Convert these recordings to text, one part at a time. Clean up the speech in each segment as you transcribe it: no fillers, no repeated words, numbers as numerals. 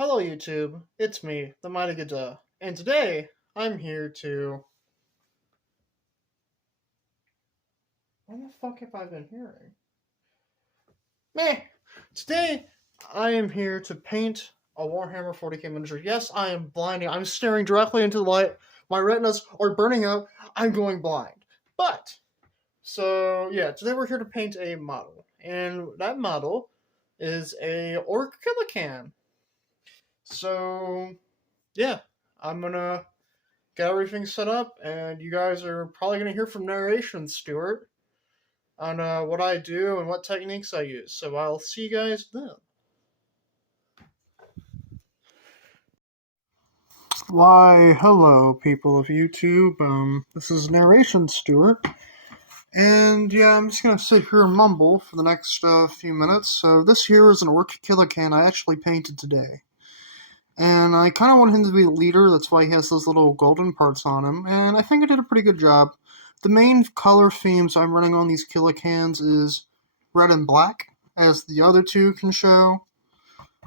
Hello YouTube, it's me, the Mighty Gada, and today I'm here to... What the fuck have I been hearing? Meh! Today I am here to paint a Warhammer 40k miniature. Yes, I am blinding. I'm staring directly into the light. My retinas are burning out. I'm going blind. Today we're here to paint a model. And that model is a Orc Killa. So, yeah, I'm gonna get everything set up, and you guys are probably going to hear from narration Stuart on what I do and what techniques I use. So I'll see you guys then. Why, hello, people of YouTube. This is narration Stuart, and yeah, I'm just gonna sit here and mumble for the next few minutes. So this here is an Orc Killa I actually painted today. And I kind of want him to be the leader, that's why he has those little golden parts on him, and I think I did a pretty good job. The main color themes I'm running on these Killa is red and black, as the other two can show.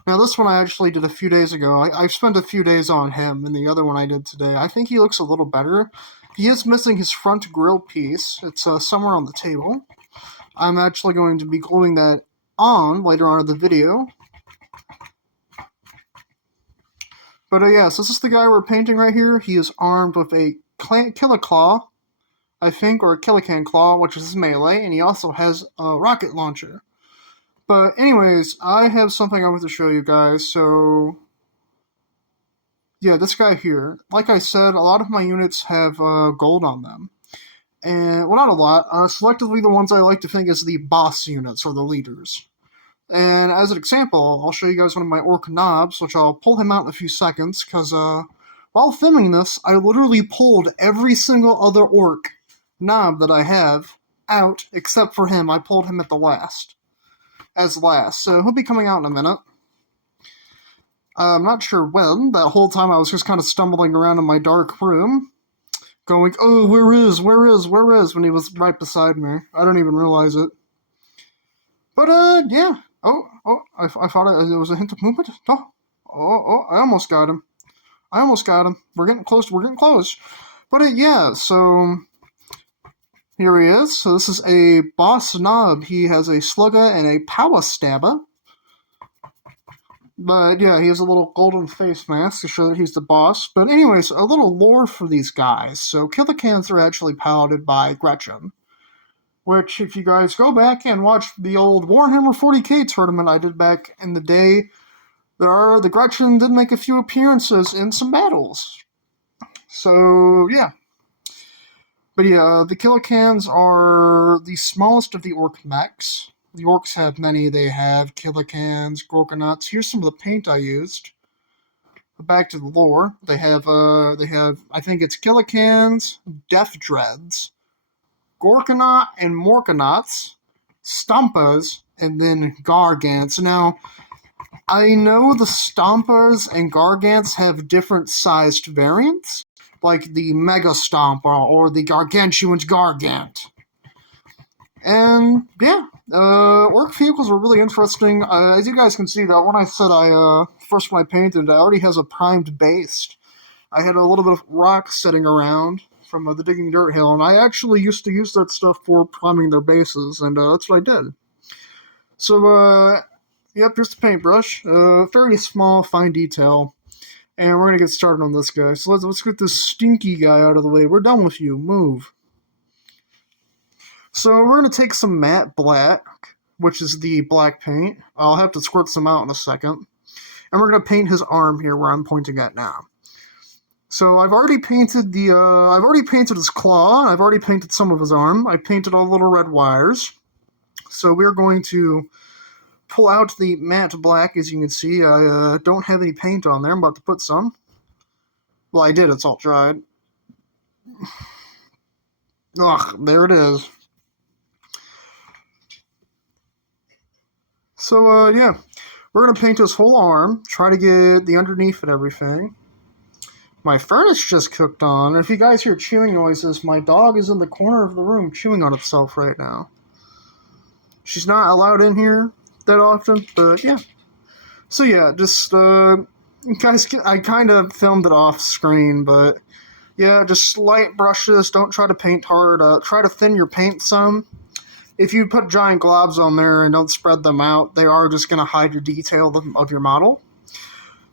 Now this one I actually did a few days ago. I've spent a few days on him, and the other one I did today. I think he looks a little better. He is missing his front grille piece. It's somewhere on the table. I'm actually going to be gluing that on later on in the video. But so this is the guy we're painting right here. He is armed with a Killa Claw, I think, or a Killa Claw, which is his melee, and he also has a rocket launcher. But anyways, I have something I want to show you guys, so... Yeah, this guy here. Like I said, a lot of my units have gold on them. And, well, not a lot. Selectively, the ones I like to think is the boss units, or the leaders. And as an example, I'll show you guys one of my orc knobs, which I'll pull him out in a few seconds, because while filming this, I literally pulled every single other orc knob that I have out, except for him. I pulled him at the last. So he'll be coming out in a minute. I'm not sure when. That whole time I was just kind of stumbling around in my dark room, going, oh, where is, when he was right beside me. I don't even realize it. But, yeah. Oh, I thought there was a hint of movement. I almost got him. We're getting close. But, yeah, so here he is. So this is a boss knob. He has a slugger and a power stabber. But, yeah, he has a little golden face mask to show that he's the boss. But anyways, a little lore for these guys. So Killa are actually piloted by Gretchen. Which, if you guys go back and watch the old Warhammer 40k tournament I did back in the day, the Gretchen did make a few appearances in some battles. So, yeah. But yeah, the Killa are the smallest of the orc mechs. The orcs have many. They have Killa Gorgonauts. Here's some of the paint I used. Back to the lore. They have, I think it's Killa Death Dreads, Gorgonaut and Morgonauts, Stompas, and then Gargants. Now, I know the Stompas and Gargants have different sized variants, like the Mega Stompa or the Gargantuan's Gargant. And, yeah, orc vehicles were really interesting. As you guys can see, that when I said first when I painted it, already has a primed base. I had a little bit of rock sitting around from the Digging Dirt Hill, and I actually used to use that stuff for priming their bases, and that's what I did. So, yep, here's the paintbrush. Very small, fine detail. And we're going to get started on this guy. So let's get this stinky guy out of the way. We're done with you. Move. So we're going to take some matte black, which is the black paint. I'll have to squirt some out in a second. And we're going to paint his arm here where I'm pointing at now. So I've already painted his claw, and I've already painted some of his arm. I painted all the little red wires. So we're going to pull out the matte black, as you can see. I don't have any paint on there. I'm about to put some. Well, I did. It's all dried. Ugh, there it is. So, yeah. We're going to paint his whole arm, try to get the underneath and everything. My furnace just cooked on. If you guys hear chewing noises, my dog is in the corner of the room chewing on itself right now. She's not allowed in here that often, but yeah. So yeah, just Guys, I kind of filmed it off screen, but yeah, just light brushes. Don't try to paint hard. Try to thin your paint some. If you put giant globs on there and don't spread them out, they are just going to hide your detail of your model.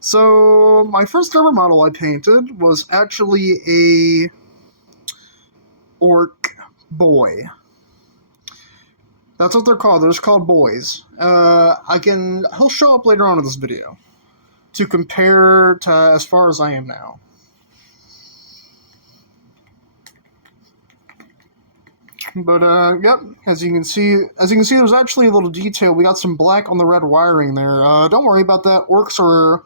So, my first ever model I painted was actually a orc boy. That's what they're called. They're just called boys. He'll show up later on in this video to compare to as far as I am now. But yep, as you can see, there's actually a little detail. We got some black on the red wiring there. Don't worry about that. Orcs are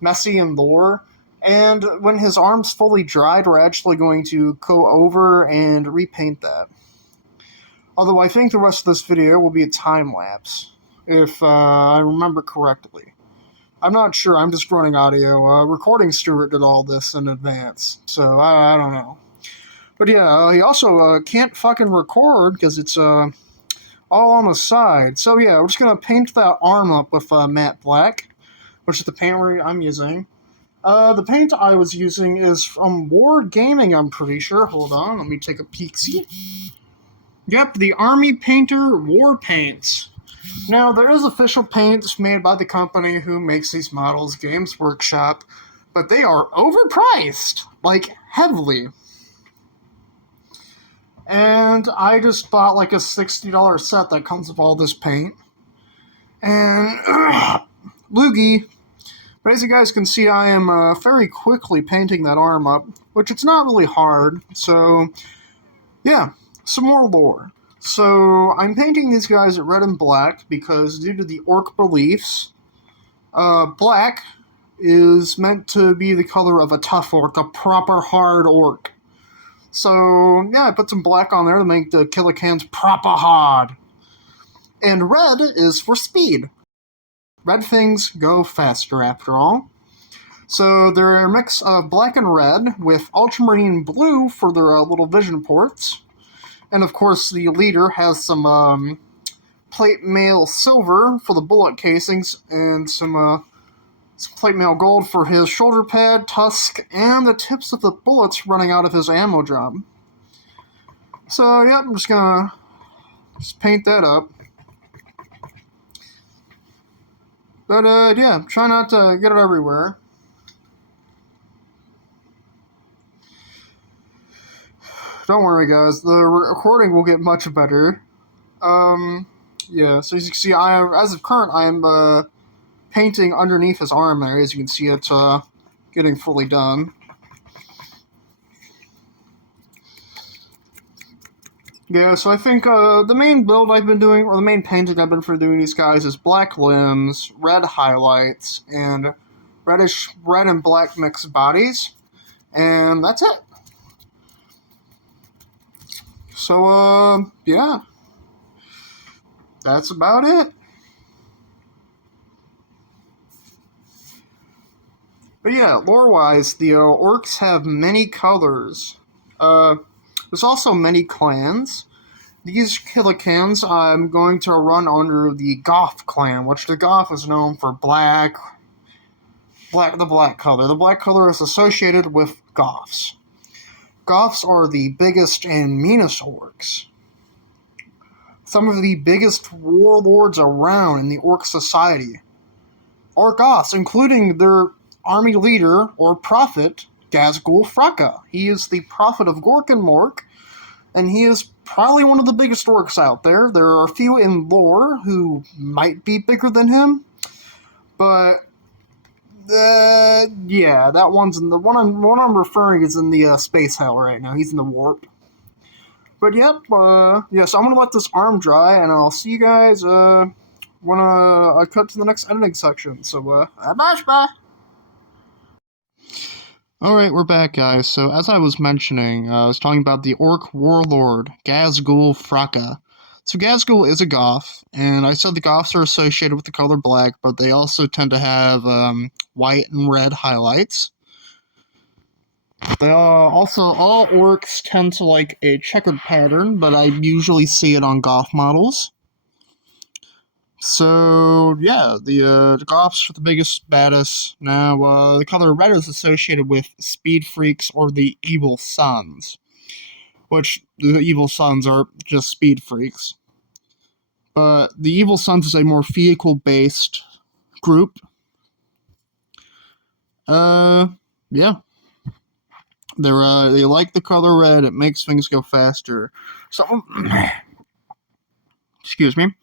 messy in lore, and when his arm's fully dried, we're actually going to go over and repaint that. Although I think the rest of this video will be a time lapse, if I remember correctly. I'm not sure. I'm just running audio. Recording Stuart did all this in advance, so I don't know. But yeah, he also can't fucking record because it's all on the side. So yeah, we're just gonna paint that arm up with matte black, which is the paint I'm using. The paint I was using is from War Gaming, I'm pretty sure. Hold on, let me take a peek-see. Yep, the Army Painter War Paints. Now, there is official paints made by the company who makes these models, Games Workshop, but they are overpriced, like, heavily. And I just bought, like, a $60 set that comes with all this paint. And, loogie. But as you guys can see, I am very quickly painting that arm up, which it's not really hard, so, yeah, some more lore. So, I'm painting these guys at red and black because due to the orc beliefs, black is meant to be the color of a tough orc, a proper hard orc. So, yeah, I put some black on there to make the Killa cans proper hard. And red is for speed. Red things go faster, after all. So, they're a mix of black and red with ultramarine blue for their little vision ports. And of course, the leader has some plate mail silver for the bullet casings, and some plate mail gold for his shoulder pad, tusk, and the tips of the bullets running out of his ammo drum. So, yep, I'm just gonna paint that up. But, yeah, try not to get it everywhere. Don't worry, guys. The recording will get much better. Yeah, so as you can see, as of current, I'm painting underneath his arm there. As you can see, it's getting fully done. Yeah, so I think the main build I've been doing, or the main painting I've been for doing these guys is black limbs, red highlights, and red and black mixed bodies. And that's it. So, yeah. That's about it. But yeah, lore-wise, the orcs have many colors. There's also many clans. These Killa clans I'm going to run under the Goth clan, which the Goth is known for the black color. The black color is associated with Goths. Goths are the biggest and meanest orcs. Some of the biggest warlords around in the orc society are Goths, including their army leader or prophet, Gazgul Fraka. He is the prophet of Gork and Mork, and he is probably one of the biggest orcs out there. There are a few in lore who might be bigger than him, but yeah, that one's in the one I'm referring is in the space hell right now. He's in the warp. But yep, yeah. So I'm gonna let this arm dry, and I'll see you guys when I cut to the next editing section. So bye. Alright, we're back, guys. So as I was mentioning, I was talking about the orc warlord Gazgul Fraka. So Gazgul is a goth, and I said the goths are associated with the color black, but they also tend to have white and red highlights. They also, all orcs tend to like a checkered pattern, but I usually see it on goth models. So, So yeah, the Goths are the biggest, baddest. Now, the color red is associated with speed freaks or the evil sons, which the evil sons are just speed freaks. But the evil sons is a more vehicle-based group. Yeah. They like the color red. It makes things go faster. Some, excuse me.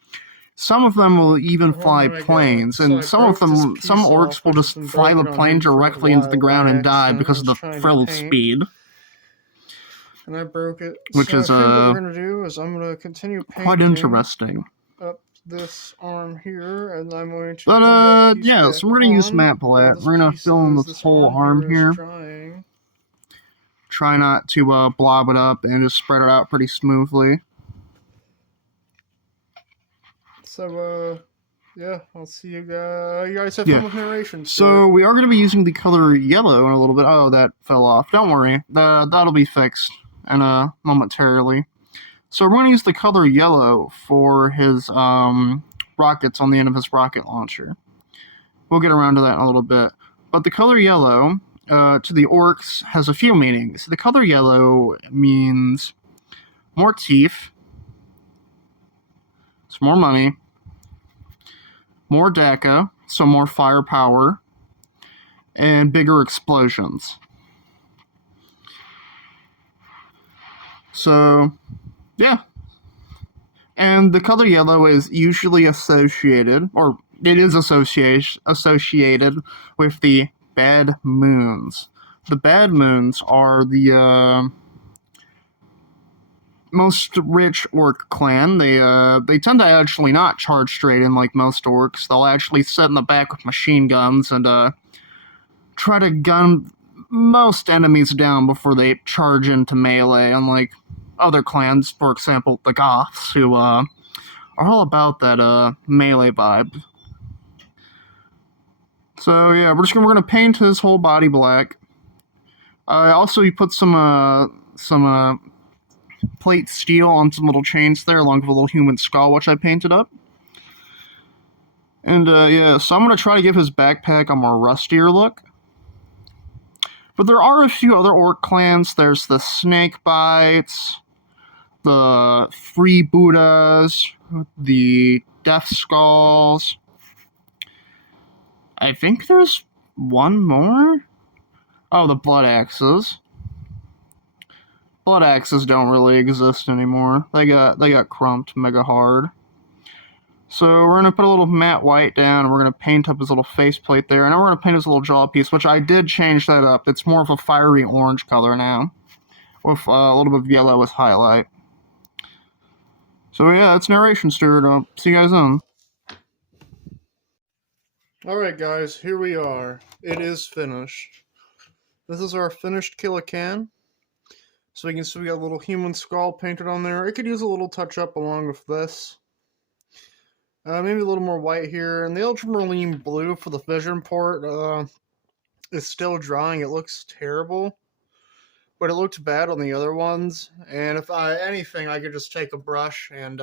Some of them will even fly planes, and some orcs will just fly the plane directly into the ground and die because of the thrill of speed. And I broke it. Which is I think what we're gonna do is I'm gonna continue painting quite interesting. Up this arm here, and I'm going to. But yeah, so we're gonna use matte palette. We're gonna fill in this whole arm here. Try not to blob it up and just spread it out pretty smoothly. So, yeah, I'll see you guys. You guys have fun with narration. So we are going to be using the color yellow in a little bit. Oh, that fell off. Don't worry. That'll be fixed in momentarily. So we're going to use the color yellow for his rockets on the end of his rocket launcher. We'll get around to that in a little bit. But the color yellow, to the orcs, has a few meanings. The color yellow means more teeth. It's more money. More DACA, so more firepower, and bigger explosions. So, yeah. And the color yellow is usually associated, or it is associated with the bad moons. The bad moons are the most rich orc clan. They tend to actually not charge straight in like most orcs. They'll actually sit in the back with machine guns and try to gun most enemies down before they charge into melee, unlike other clans, for example, the Goths, who are all about that melee vibe. So yeah, we're gonna paint his whole body black. Also, you put some plate steel on some little chains there, along with a little human skull, which I painted up. And yeah, so I'm going to try to give his backpack a more rustier look. But there are a few other orc clans. There's the Snake Bites, the Freebooters, the Death Skulls. I think there's one more. Oh, the Blood Axes. Blood Axes don't really exist anymore. They got crumped mega hard. So we're going to put a little matte white down, and we're going to paint up his little faceplate there, and then we're going to paint his little jaw piece, which I did change that up. It's more of a fiery orange color now, with a little bit of yellow as highlight. So yeah, that's narration, Stuart. I'll see you guys then. Alright guys, here we are. It is finished. This is our finished Killa can. So you can see we got a little human skull painted on there. It could use a little touch up along with this. Maybe a little more white here. And the ultramarine blue for the vision port is still drying. It looks terrible. But it looked bad on the other ones. And if anything, I could just take a brush and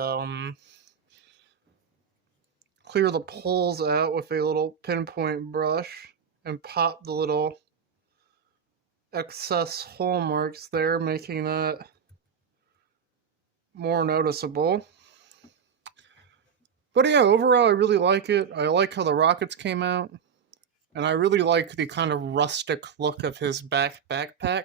clear the poles out with a little pinpoint brush and pop the little excess hole marks there, making that more noticeable. But yeah, overall I really like it. I like how the rockets came out, and I really like the kind of rustic look of his backpack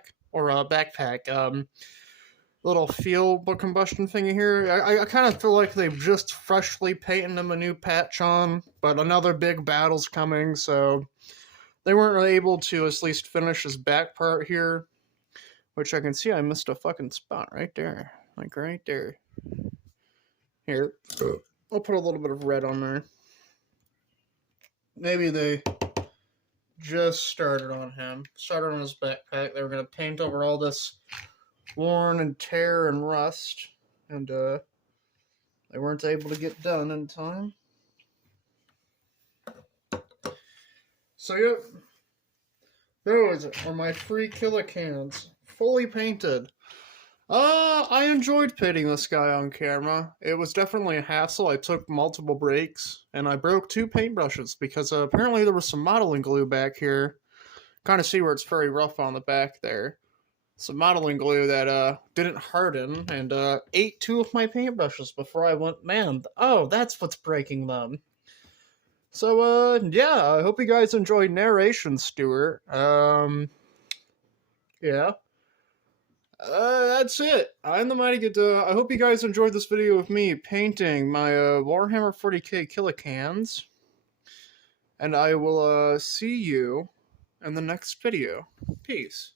little field combustion thingy here. I kind of feel like they've just freshly painted him a new patch on, but another big battle's coming, so they weren't able to at least finish his back part here, which I can see I missed a fucking spot right there. Like right there. Here, I'll put a little bit of red on there. Maybe they just started on him. Started on his backpack. They were going to paint over all this worn and tear and rust. And they weren't able to get done in time. So yep, those are my 3 Killa cans, fully painted. I enjoyed painting this guy on camera. It was definitely a hassle. I took multiple breaks, and I broke 2 paintbrushes because apparently there was some modeling glue back here. Kind of see where it's very rough on the back there. Some modeling glue that didn't harden and ate 2 of my paintbrushes before I went, man, oh, that's what's breaking them. So, yeah, I hope you guys enjoyed narration, Stuart. Yeah. That's it. I'm the Mighty Good. I hope you guys enjoyed this video of me painting my Warhammer 40k Killa cans. And I will see you in the next video. Peace.